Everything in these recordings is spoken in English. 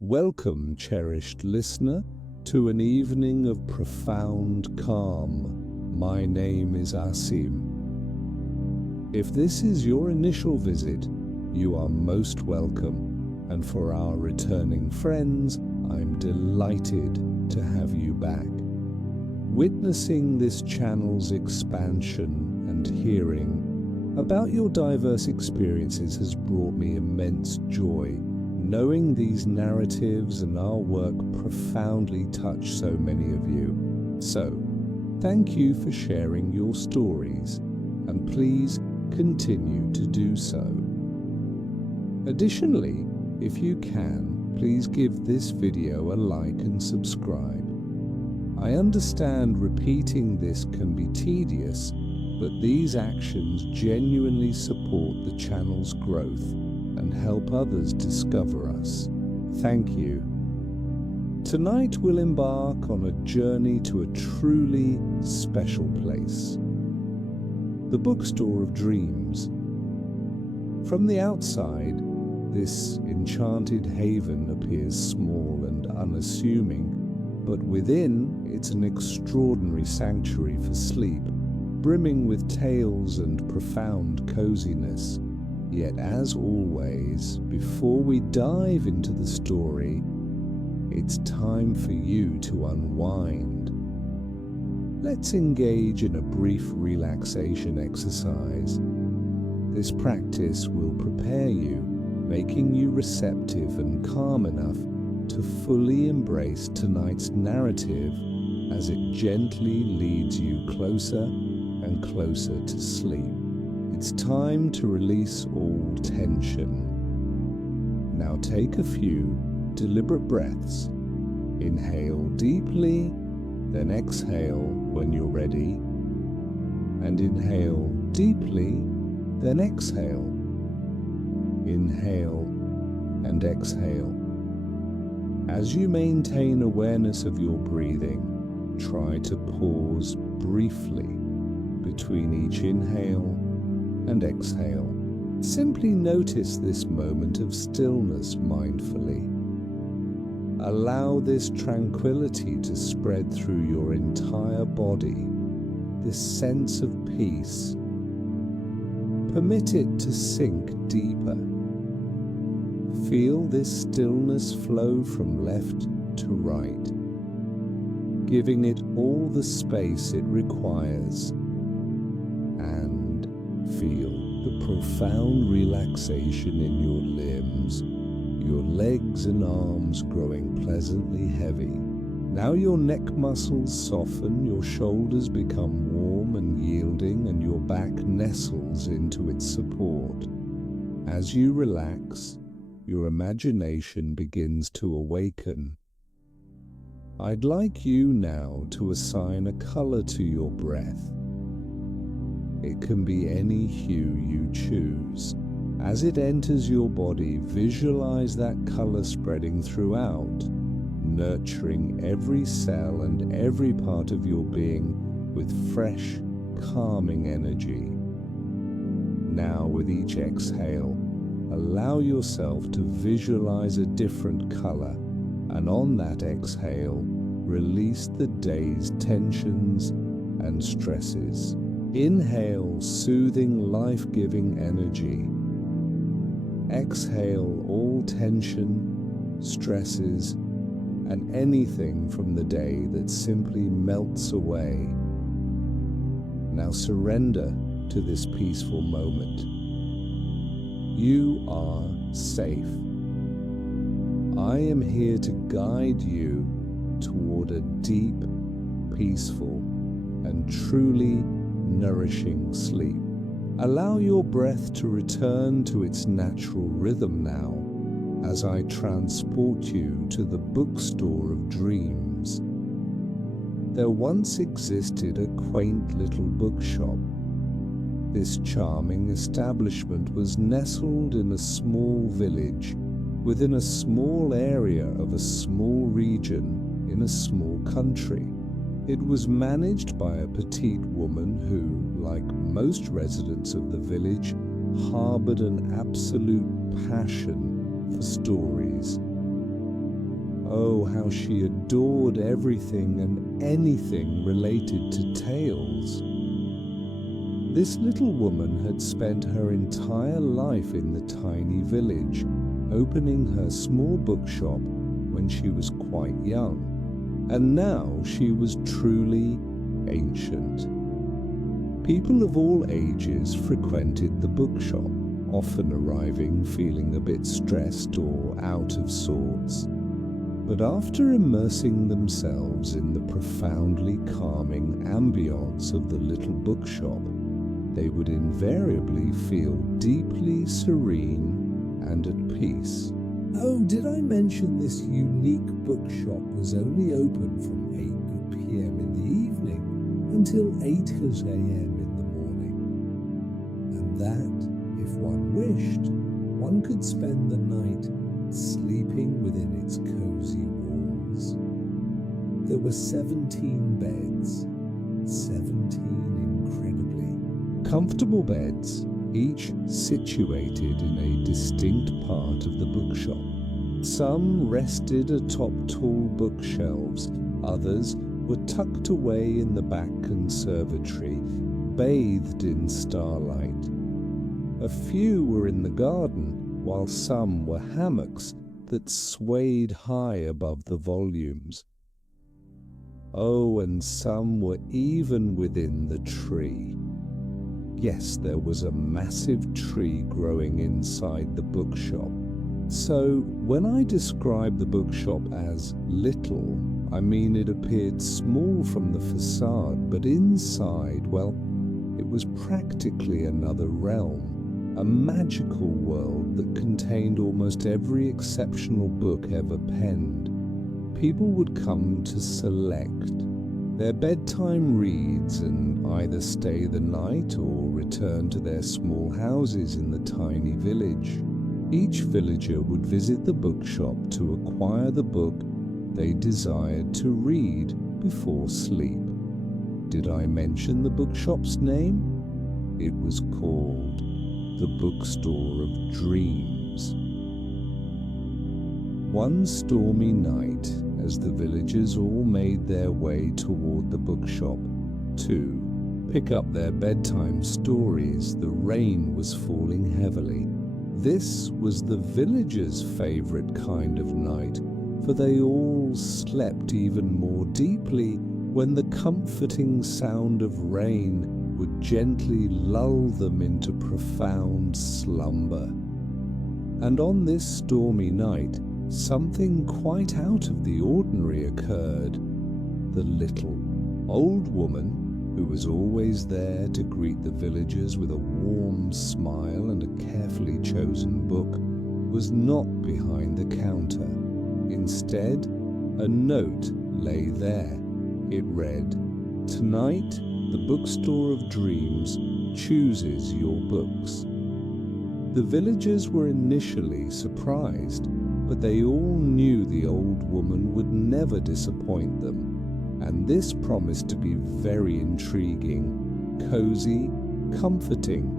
Welcome, cherished listener, to an evening of profound calm. My name is Asim. If this is your initial visit, you are most welcome, and for our returning friends, I'm delighted to have you back. Witnessing this channel's expansion and hearing about your diverse experiences has brought me immense joy. Knowing these narratives and our work profoundly touch so many of you. So, thank you for sharing your stories, and please continue to do so. Additionally, if you can, please give this video a like and subscribe. I understand repeating this can be tedious, but these actions genuinely support the channel's growth and help others discover us. Thank you. Tonight we'll embark on a journey to a truly special place. The Bookstore of Dreams. From the outside, this enchanted haven appears small and unassuming, but within it's an extraordinary sanctuary for sleep, brimming with tales and profound coziness. Yet as always, before we dive into the story, it's time for you to unwind. Let's engage in a brief relaxation exercise. This practice will prepare you, making you receptive and calm enough to fully embrace tonight's narrative as it gently leads you closer and closer to sleep. It's time to release all tension. Now take a few deliberate breaths. Inhale deeply, then exhale when you're ready. And inhale deeply, then exhale. Inhale and exhale. As you maintain awareness of your breathing, try to pause briefly between each inhale and exhale. Simply notice this moment of stillness mindfully. Allow this tranquility to spread through your entire body, this sense of peace. Permit it to sink deeper. Feel this stillness flow from left to right, giving it all the space it requires. And feel the profound relaxation in your limbs, your legs and arms growing pleasantly heavy. Now your neck muscles soften, your shoulders become warm and yielding, and your back nestles into its support. As you relax, your imagination begins to awaken. I'd like you now to assign a color to your breath. It can be any hue you choose. As it enters your body, visualize that color spreading throughout, nurturing every cell and every part of your being with fresh, calming energy. Now, with each exhale, allow yourself to visualize a different color, and on that exhale, release the day's tensions and stresses. Inhale soothing, life-giving energy. Exhale all tension, stresses, and anything from the day that simply melts away. Now surrender to this peaceful moment. You are safe. I am here to guide you toward a deep, peaceful, and truly nourishing sleep. Allow your breath to return to its natural rhythm now as I transport you to the Bookstore of Dreams. There once existed a quaint little bookshop. This charming establishment was nestled in a small village within a small area of a small region in a small country. It was managed by a petite woman who, like most residents of the village, harbored an absolute passion for stories. Oh, how she adored everything and anything related to tales. This little woman had spent her entire life in the tiny village, opening her small bookshop when she was quite young, and now she was truly ancient. People of all ages frequented the bookshop, often arriving feeling a bit stressed or out of sorts. But after immersing themselves in the profoundly calming ambience of the little bookshop, they would invariably feel deeply serene and at peace. Oh, did I mention this unique bookshop was only open from 8 p.m. in the evening until 8 a.m. in the morning? And that, if one wished, one could spend the night sleeping within its cozy walls. There were 17 beds, 17 incredibly comfortable beds, each situated in a distinct part of the bookshop. Some rested atop tall bookshelves, others were tucked away in the back conservatory, bathed in starlight. A few were in the garden, while some were hammocks that swayed high above the volumes. Oh, and some were even within the tree. Yes, there was a massive tree growing inside the bookshop. So, when I describe the bookshop as little, I mean it appeared small from the facade, but inside, well, it was practically another realm, a magical world that contained almost every exceptional book ever penned. People would come to select their bedtime reads and either stay the night or return to their small houses in the tiny village. Each villager would visit the bookshop to acquire the book they desired to read before sleep. Did I mention the bookshop's name? It was called the Bookstore of Dreams. One stormy night, as the villagers all made their way toward the bookshop to pick up their bedtime stories, the rain was falling heavily. This was the villagers' favorite kind of night, for they all slept even more deeply when the comforting sound of rain would gently lull them into profound slumber. And on this stormy night, something quite out of the ordinary occurred. The little old woman, who was always there to greet the villagers with a warm smile and a carefully chosen book, was not behind the counter. Instead, a note lay there. It read, "Tonight, the Bookstore of Dreams chooses your books." The villagers were initially surprised, but they all knew the old woman would never disappoint them, and this promised to be very intriguing, cozy, comforting,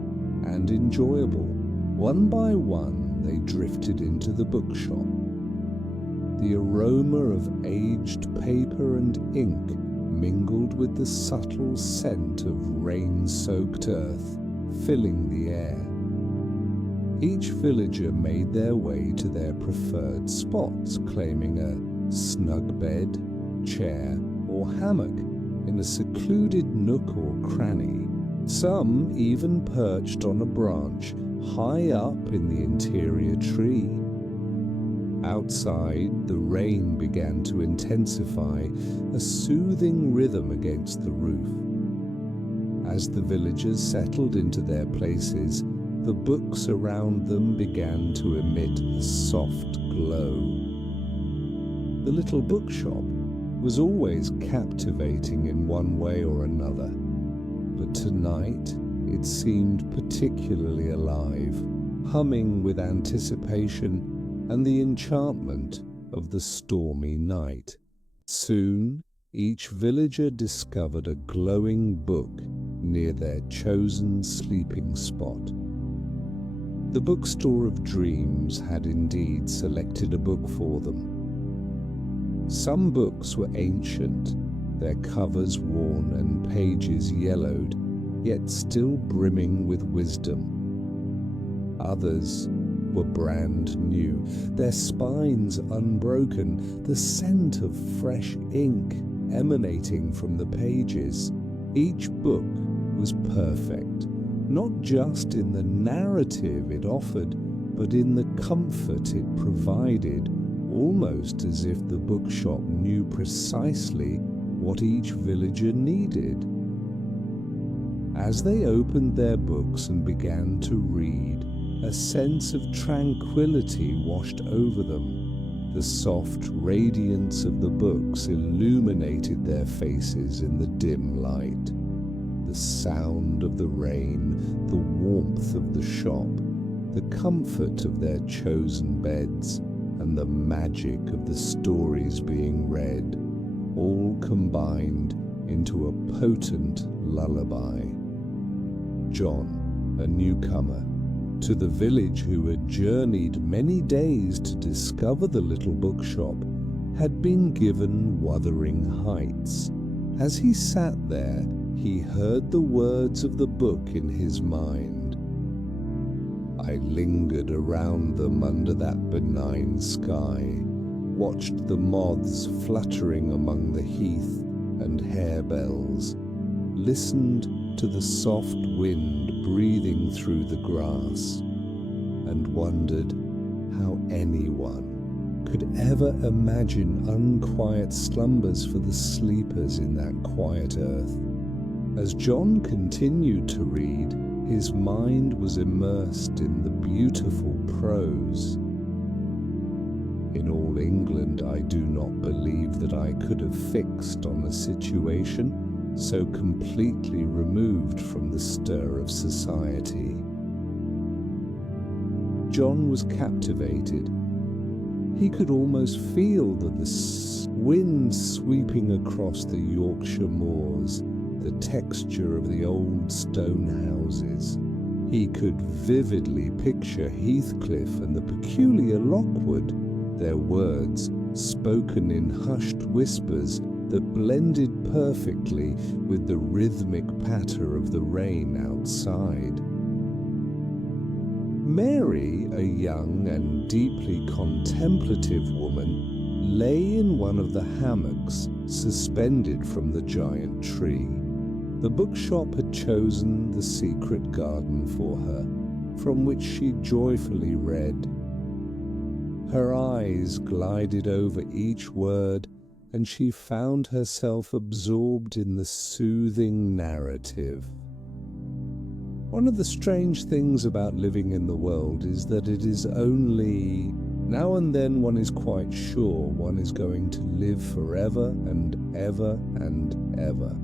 and enjoyable. One by one, they drifted into the bookshop. The aroma of aged paper and ink mingled with the subtle scent of rain-soaked earth, filling the air. Each villager made their way to their preferred spots, claiming a snug bed, chair, or hammock in a secluded nook or cranny. Some even perched on a branch high up in the interior tree. Outside, the rain began to intensify, a soothing rhythm against the roof. As the villagers settled into their places, the books around them began to emit a soft glow. The little bookshop was always captivating in one way or another, but tonight it seemed particularly alive, humming with anticipation and the enchantment of the stormy night. Soon, each villager discovered a glowing book near their chosen sleeping spot. The Bookstore of Dreams had indeed selected a book for them. Some books were ancient, their covers worn and pages yellowed, yet still brimming with wisdom. Others were brand new, their spines unbroken, the scent of fresh ink emanating from the pages. Each book was perfect, not just in the narrative it offered, but in the comfort it provided, almost as if the bookshop knew precisely what each villager needed. As they opened their books and began to read, a sense of tranquility washed over them. The soft radiance of the books illuminated their faces in the dim light. The sound of the rain, the warmth of the shop, the comfort of their chosen beds, and the magic of the stories being read, all combined into a potent lullaby. John, a newcomer to the village who had journeyed many days to discover the little bookshop, had been given Wuthering Heights. As he sat there, he heard the words of the book in his mind. I lingered around them under that benign sky, watched the moths fluttering among the heath and harebells, listened to the soft wind breathing through the grass, and wondered how anyone could ever imagine unquiet slumbers for the sleepers in that quiet earth. As John continued to read, his mind was immersed in the beautiful prose. In all England, I do not believe that I could have fixed on a situation so completely removed from the stir of society. John was captivated. He could almost feel the wind sweeping across the Yorkshire moors, the texture of the old stone houses. He could vividly picture Heathcliff and the peculiar Lockwood, their words spoken in hushed whispers that blended perfectly with the rhythmic patter of the rain outside. Mary, a young and deeply contemplative woman, lay in one of the hammocks suspended from the giant tree. The bookshop had chosen the secret garden for her, from which she joyfully read. Her eyes glided over each word, and she found herself absorbed in the soothing narrative. One of the strange things about living in the world is that it is only now and then one is quite sure one is going to live forever and ever and ever.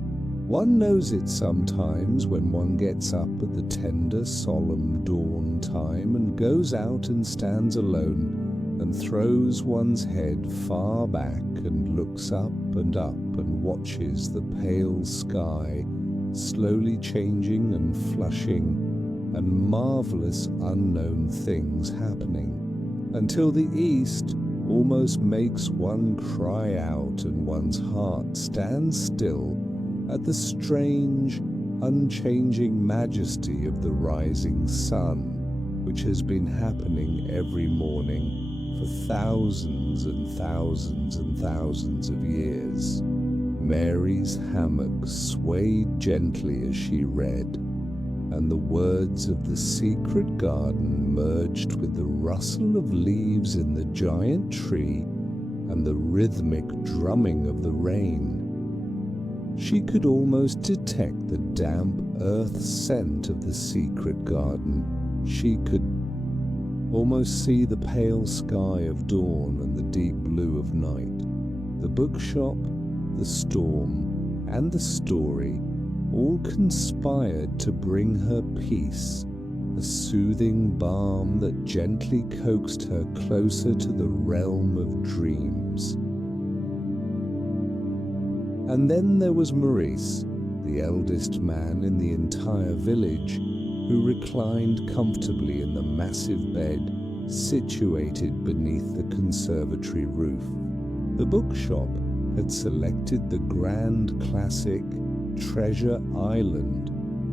One knows it sometimes when one gets up at the tender, solemn dawn time and goes out and stands alone and throws one's head far back and looks up and watches the pale sky slowly changing and flushing, and marvelous unknown things happening, until the east almost makes one cry out and one's heart stands still at the strange, unchanging majesty of the rising sun, which has been happening every morning for thousands and thousands and thousands of years. Mary's hammock swayed gently as she read, and the words of the secret garden merged with the rustle of leaves in the giant tree and the rhythmic drumming of the rain. She could almost detect the damp earth scent of the secret garden. She could almost see the pale sky of dawn and the deep blue of night. The bookshop, the storm, and the story all conspired to bring her peace, a soothing balm that gently coaxed her closer to the realm of dreams. And then there was Maurice, the eldest man in the entire village, who reclined comfortably in the massive bed situated beneath the conservatory roof. The bookshop had selected the grand classic Treasure Island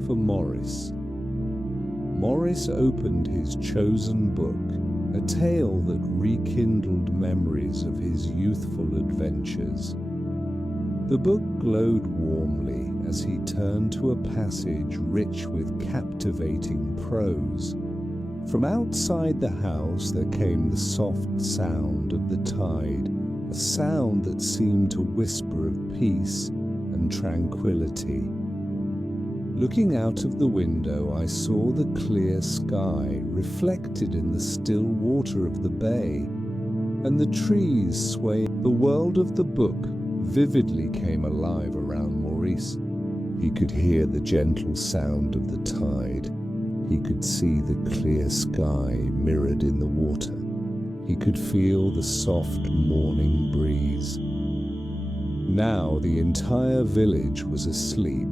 for Maurice. Maurice opened his chosen book, a tale that rekindled memories of his youthful adventures. The book glowed warmly as he turned to a passage rich with captivating prose. From outside the house there came the soft sound of the tide, a sound that seemed to whisper of peace and tranquility. Looking out of the window, I saw the clear sky reflected in the still water of the bay, and the trees swaying. The world of the book vividly came alive around Maurice. He could hear the gentle sound of the tide. He could see the clear sky mirrored in the water. He could feel the soft morning breeze. Now the entire village was asleep,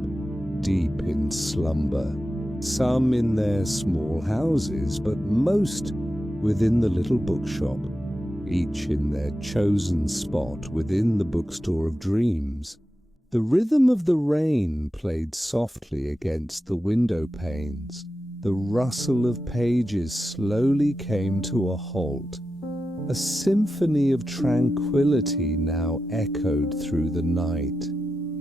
deep in slumber, some in their small houses, but most within the little bookshop, each in their chosen spot within the bookstore of dreams. The rhythm of the rain played softly against the window panes. The rustle of pages slowly came to a halt. A symphony of tranquility now echoed through the night.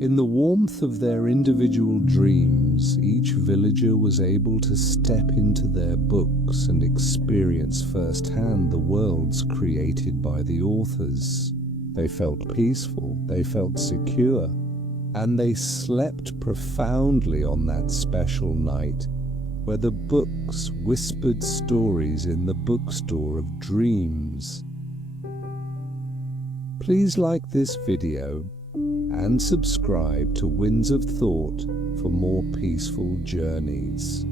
In the warmth of their individual dreams, each villager was able to step into their books and experience firsthand the worlds created by the authors. They felt peaceful, they felt secure, and they slept profoundly on that special night, where the books whispered stories in the bookstore of dreams. Please like this video and subscribe to Winds of Thought for more peaceful journeys.